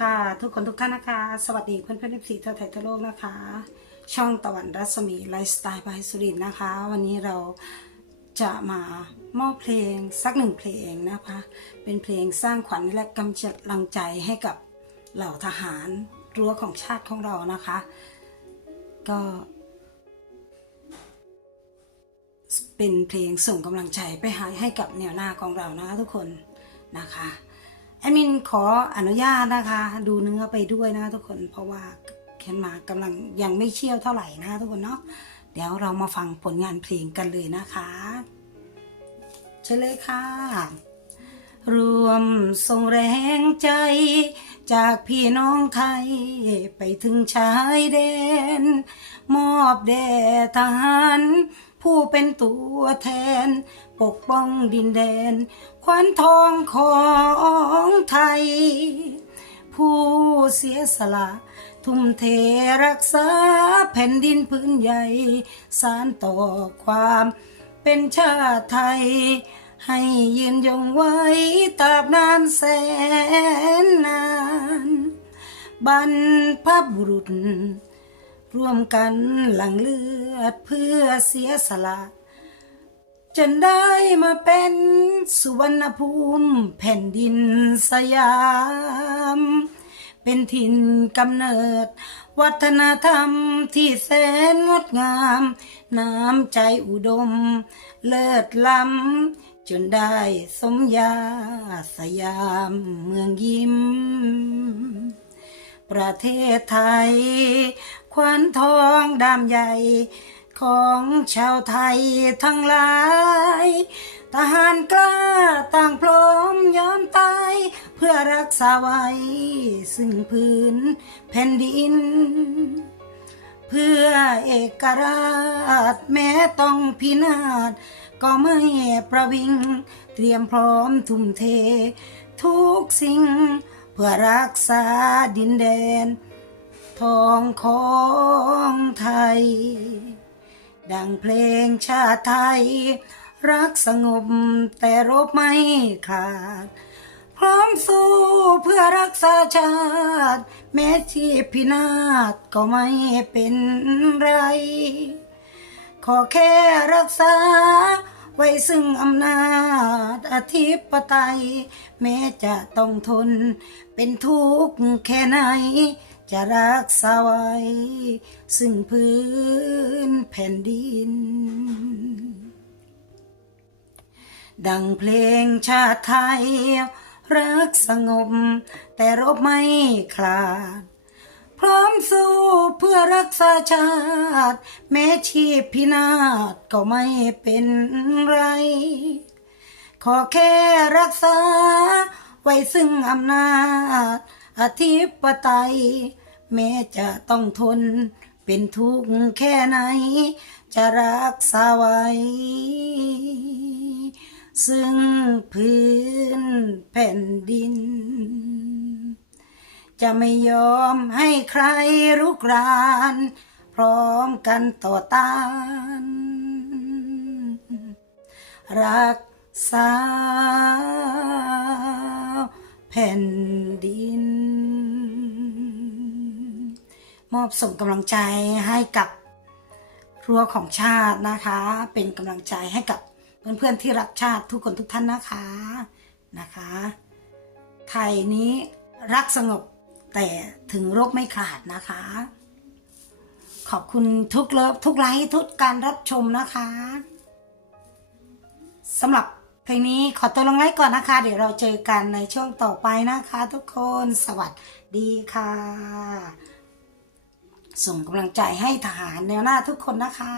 ค่ะ ทุกคนทุกท่านนะคะ สวัสดีเพื่อนเพื่อนทีทั่วไทยทั่วโลกนะคะ ช่องตะวันรัศมีไลฟ์สไตล์บายสุรินนะคะ วันนี้เราจะมามอบเพลงสักหนึ่งเพลงนะคะ เป็นเพลงสร้างขวัญและกำลังใจให้กับเหล่าทหารรั้วของชาติของเรานะคะ ก็เป็นเพลงส่งกำลังใจไปหาให้กับแนวหน้าของเรานะคะทุกคนนะคะ อดมินขออนุญาตนะคะ ดูเนื้อไปด้วยนะทุกคนเพราะว่าแคนมากำลังยังไม่เชี่ยวเท่าไหร่นะทุกคนเนาะเดี๋ยวเรามาฟังผลงานเพลงกันเลยนะคะเชิญเลยค่ะ รวมส่งแรงใจ จากพี่น้องไทย ไปถึงชายแดน มอบแด่ทหารผู้เป็นตัวแทน ปกป้องดินแดน ควันทองของ เสียสละ ทุ่มเทรักษาแผ่นดินพื้นใหญ่สารต่อความเป็นชาติไทย ให้ยืนยงไว้ตราบนานแสนนาน บรรพบุรุษ ร่วมกันหลั่งเลือดเพื่อเสียสละจนได้มาเป็นสุวรรณภูมิแผ่นดินสยาม เป็นถิ่นกำเนิด วัฒนธรรมที่แสนงดงาม น้ำใจอุดม เลิศล้ำจนได้สมยาสยามเมืองยิ้ม ประเทศไทย ควันทองดำใหญ่ของชาวไทยทั้งหลาย ทหารกล้าต่าง รักษาไว้ ซึ่งพื้นแผ่นดิน เพื่อเอกราชแม้ต้องพินาศก็ไม่ประวิง เตรียมพร้อมทุ่มเท ทุกสิ่ง เพื่อรักษาดินแดน ทองของไทย ดังเพลงชาติไทย รักสงบแต่รบไม่ขาด พร้อมสู้เพื่อรักษาชาติ แม้ชีพพินาศก็ไม่เป็นไร ขอแค่รักษา ไว้ซึ่งอำนาจอธิปไตย แม้จะต้องทน เป็นทุกข์แค่ไหน จะรักษาไว้ ซึ่งพื้นแผ่นดินดังเพลงชาติไทย รักสงบ แต่รบไม่คลาด พร้อมสู้เพื่อรักษาชาติ แม้ชีพพินาศก็ไม่เป็นไร ขอแค่รักษา ไว้ซึ่งอำนาจ อธิปไตย แม้จะต้องทนเป็นทุกข์แค่ไหน จะรักษาไว้ ซึ่งพื้นแผ่นดิน จะไม่ยอมให้ใครรุกราน พร้อมกันต่อต้าน รักษาแผ่นดิน มอบส่งกำลังใจให้กับรั้วของชาตินะคะ เป็นกำลังใจให้กับ เพื่อนๆที่รักชาติทุกคนทุกท่านนะคะนะคะ ไทยนี้รักสงบแต่ถึงรบไม่ขาดนะคะ ขอบคุณทุกเลิฟทุกไลค์ทุกการรับชมนะคะสำหรับเพลงนี้ขอตัวลงไลค์ก่อนนะคะ เดี๋ยวเราเจอกันในช่วงต่อไปนะคะ ทุกคนสวัสดีค่ะ ส่งกำลังใจให้ทหารแนวหน้าทุกคนนะคะ